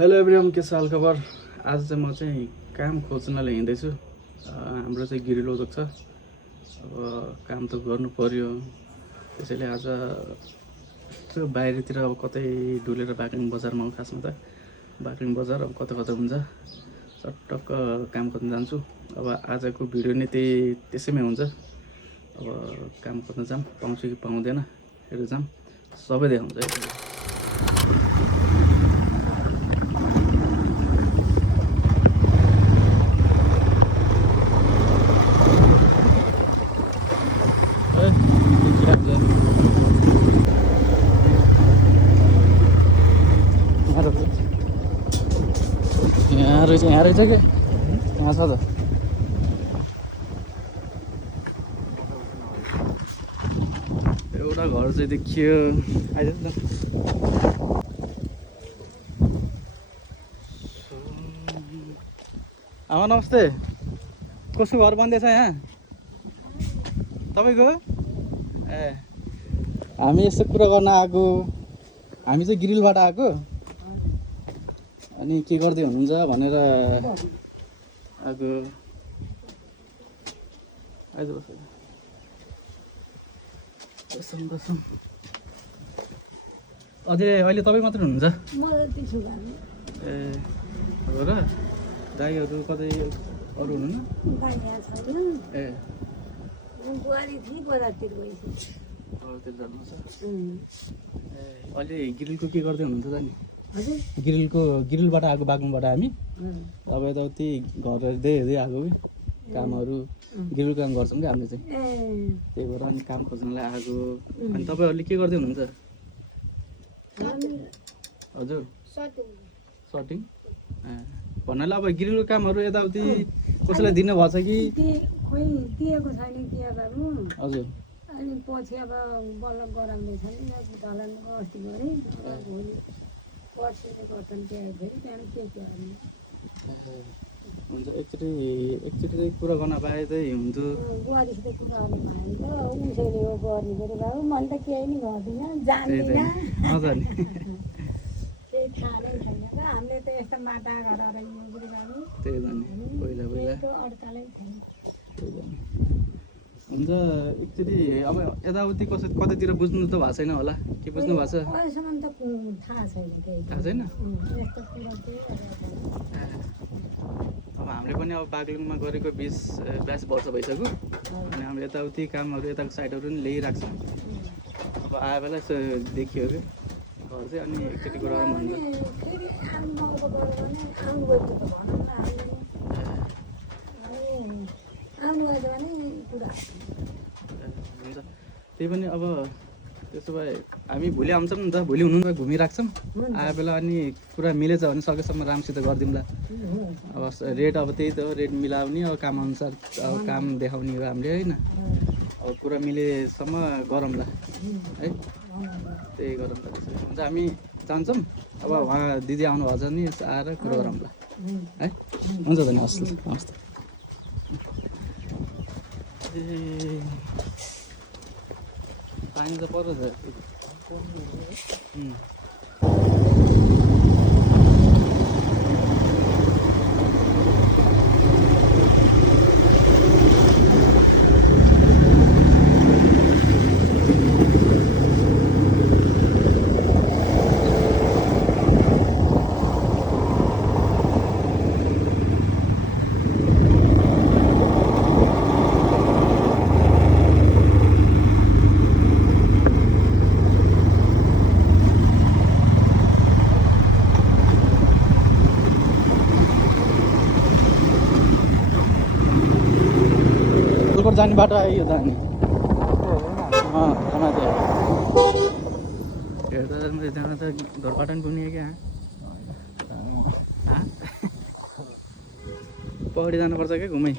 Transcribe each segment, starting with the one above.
Hello everyone, के छ हालखबर? आज चाहिँ म चाहिँ काम खोज्नलाई हिँड्दैछु। हाम्रो चाहिँ गिरिल उद्योग छ। अब काम त गर्नु पर्यो, त्यसैले आज त्यो बाहिरतिर अब कतै डुलेर बागलुङ बजारमा हो। खासमा त बागलुङ बजार अब कता कता हुन्छ, चटक्क काम खोज्न जान्छु। अब आजको भिडियो नै त्यसैमै हुन्छ। अब काम खोज्न जाम, पाउँछु कि पाउँदैन हेरेर जाम, सबै देखाउँछ है। यहाँ रहेछ के यहाँ छ त। एउटा घर चाहिँ देखियो, आइज न। आमा नमस्ते, कसको घर बन्दैछ यहाँ? तपाईँको? ए, हामी यस्तो कुरा गर्न आएको। हामी चाहिँ गिरिलबाट आएको, अनि के गर्दै हुनुहुन्छ भनेर आएको। आइज बसौँ। अझै अहिले तपाईँ मात्रै हुनुहुन्छ? ए हो र? दाइहरू कतै अरू हुनुहुन्न? ए बजारतिर जानुहुन्छ? ए अहिले गिरिलको के गर्दै हुनुहुन्छ त नि? गिरिलबाट आएको, बागलुङबाट हामी। अब यताउति घर हेर्दै आएको कि कामहरू गिरिल काम गर्छौँ क्या हामीले चाहिँ, त्यही भएर अनि काम खोज्नलाई आएको। अनि तपाईँहरूले के गर्दै हुनुहुन्छ? हजुर सटिङ। भन्नाले अब गिरिलको कामहरू यताउति कसैलाई दिनु भएको छ कि? खोइ दिएको छैन के बाबु। हजुर। अनि पछि अब बल्ल गराउँदैछ नि, ढलानको अस्ति गरेँ, भोलि पर्सि गर्छन् त्यो फेरि त्यहाँदेखि के गर्ने। हुन्छ, एकचोटि चाहिँ कुरा गर्न पाए चाहिँ हुन्थ्यो। बुहारीसित कुरा गर्नु पाएँ त, उसैले हो गर्ने पऱ्यो बाबु। मैले त केही नि गर्दिनँ, जान्दिनँ, हजुर नि केही थाहा नै छैन त। हामीले त यस्तो माटा घर रहेछ बाबु, त्यही त नि, पहिला अड्कालै थिएन। हुन्छ, एकचोटि अब यताउति कतैतिर बुझ्नु त भएको छैन होला, के बुझ्नु भएको छ? अहिलेसम्म त थाहा छैन, केही थाहा छैन। यस्तो कुरा केही। अब हामीले पनि अब बागलुङमा गरेको 20-22 वर्ष भइसक्यो। अनि हाम्रो यताउति कामहरू, यताको साइडहरू पनि ल्याइरहेको छ। अब आए बेला यसो देखियो कि घर चाहिँ, अनि एकचोटि कुरा गरौँ भन्दा हुन्छ। त्यही पनि अब त्यसो भए हामी भोलि आउँछौँ नि त, भोलि हुनु घुमिराख्छौँ। आए बेला अनि कुरा मिलेछ भने सकेसम्म राम्रोसित गरिदिउँला। अब रेट अब त्यही त हो, रेट मिलाउने, अब काम अनुसार अब काम देखाउने हो हामीले, होइन? अब कुरा मिलेसम्म गरौँला है, त्यही गरौँला। त्यसो हुन्छ, हामी जान्छौँ। अब उहाँ दिदी आउनुभएको छ नि, आएर कुरा गरौँला है। हुन्छ धन्यवाद, नमस्ते। ए पानी त पर्छ। जाने बाटो आयो त अनि हेर्दा त्यहाँ त धोरपाटन पुग्ने क्या। पहाडी जानुपर्छ क्या घुमै।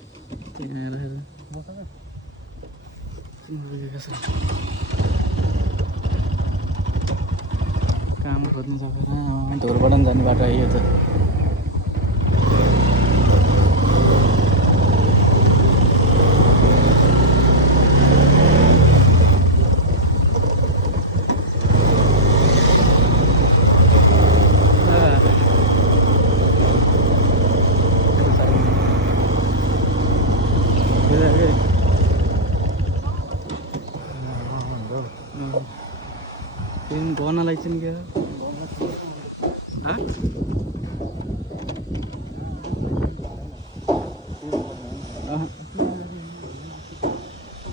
काम खोज्नु सकेन, धोरपाटन जाने बाटो आयो त। एकछिन क्या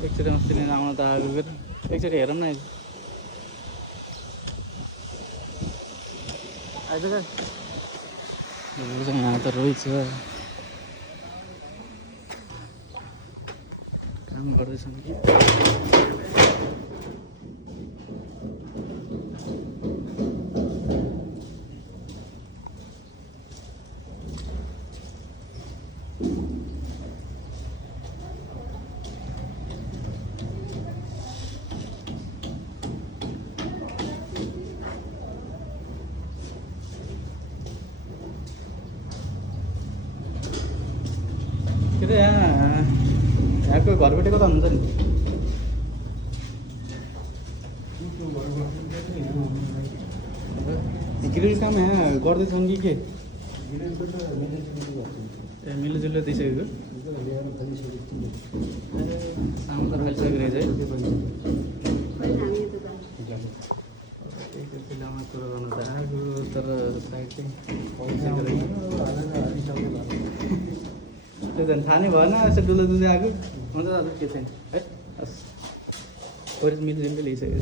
एकचोटि अस्ति लिएर आउन त आएको फेरि एकचोटि हेरौँ न आइज यहाँ त रोहित छ काम गर्दैछन् कि के अरे यहाँको घरबेटी कता हुनुहुन्छ नि ग्रिल काम यहाँ गर्दैछन् कि के ए मिलोजुलो दिइसकेको सामान त फालिसकेको रहेछ है बेलामा कुरो गर्नु त आएको तर साइड चाहिँ त्यो झन् थाहा नै भएन यसो डुलो डुल्दै आएको हुन्छ दाजु के छैन है हस् खोरी मिलजुलले ल्याइसक्यो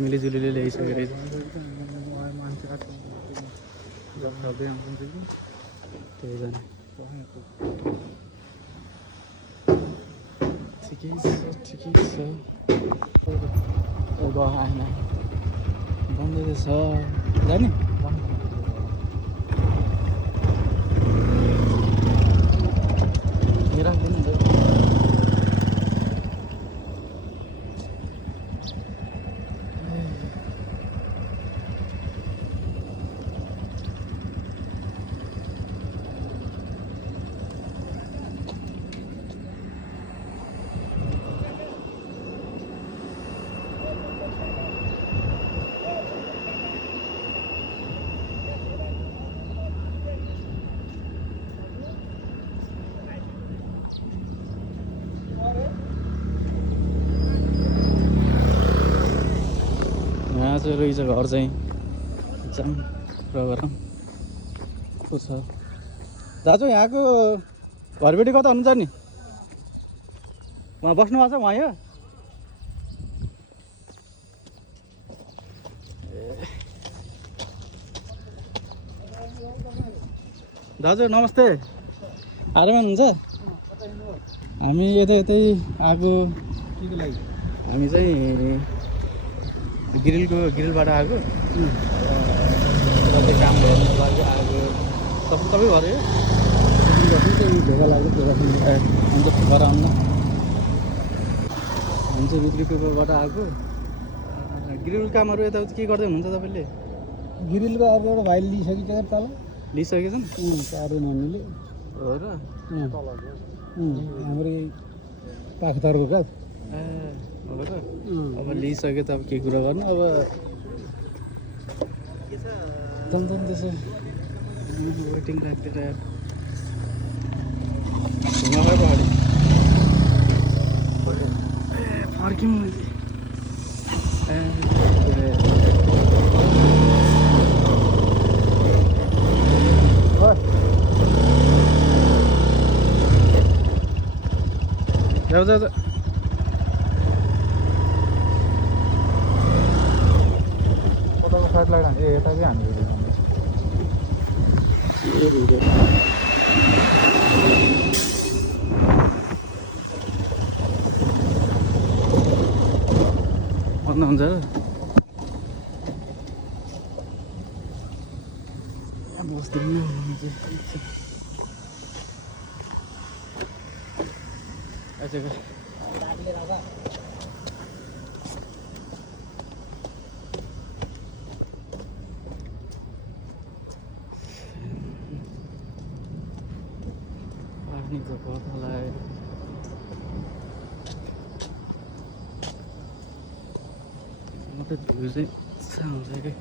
मिलिजुलीले ल्याइसकेको रहेछ सबै आउँछ कि त्यहीजना ठिकै छ आएन बन्दै छ जाने राख्दैन यहाँ चाहिँ रहेछ घर चाहिँ एकदम प्रोग्राम को छ दाजु यहाँको घरबेटी कता हुनुहुन्छ नि उहाँ बस्नु भएको छ उहाँ यहाँ दाजु नमस्ते आरामै हुनुहुन्छ हामी यतै आएको केको लागि हामी चाहिँ ग्रिलबाट आएको सबै काम गर्नुको लागि आएको सबै गऱ्यो ढोका लाग्यो हुन्छ घर आउनु हामी चाहिँ भित्रीबाट आएको ग्रिल कामहरू यताउति के गर्दै हुनुहुन्छ तपाईँले ग्रिलको अर्को एउटा भाइले लिइसकेको छ तल लिइसकेछन् चारो मम्मीले हो र हाम्रो पाखतरको क्या हो र अब लिइसक्यो त अब के कुरा गर्नु अब एकदम त्यसो वेटिङ राखेर पहाडी फर्क्यौँ जाऊ जाऊ साइड लाग्यो ए यता चाहिँ हामी भन्नुहुन्छ बस्दिनु पानी तो बहुत हला है मात्रै भ्यू चाहिँ आउँछ कि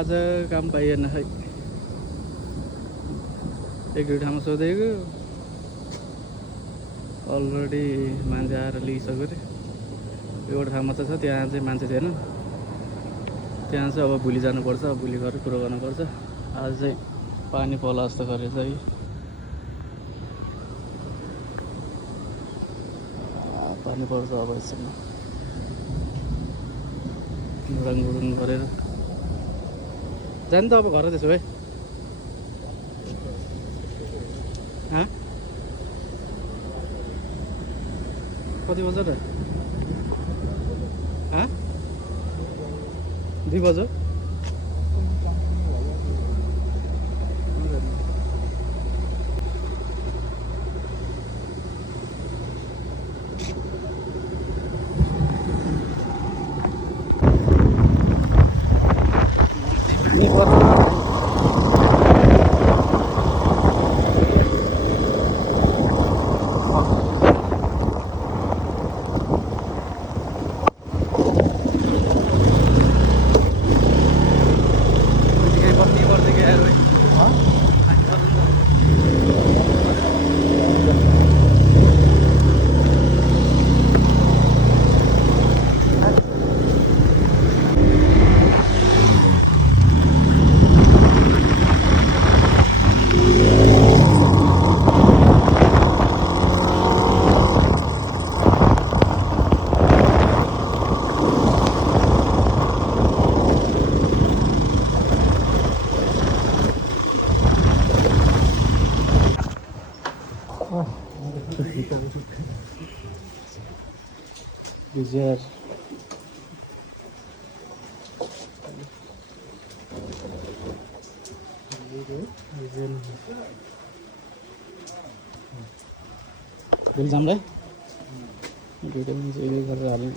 आज काम पाइएन खै एक दुई ठाउँमा सोधेको अलरेडी मान्छे आएर लिइसक्यो अरे एउटा ठाउँमा चाहिँ छ त्यहाँ चाहिँ मान्छे थिएन त्यहाँ चाहिँ अब भोलि जानुपर्छ भोलि गएर कुरो गर्नुपर्छ आज चाहिँ पानी पर्ला जस्तो गरेछ है पानी पर्छ अब यसमा रङगुरुङ गरेर जाने त अब घर त्यसो भए कति बज्यो र 2 बज्यो गुजर बेल जामलाई भिडियो चाहिँ गरेर हाल्नु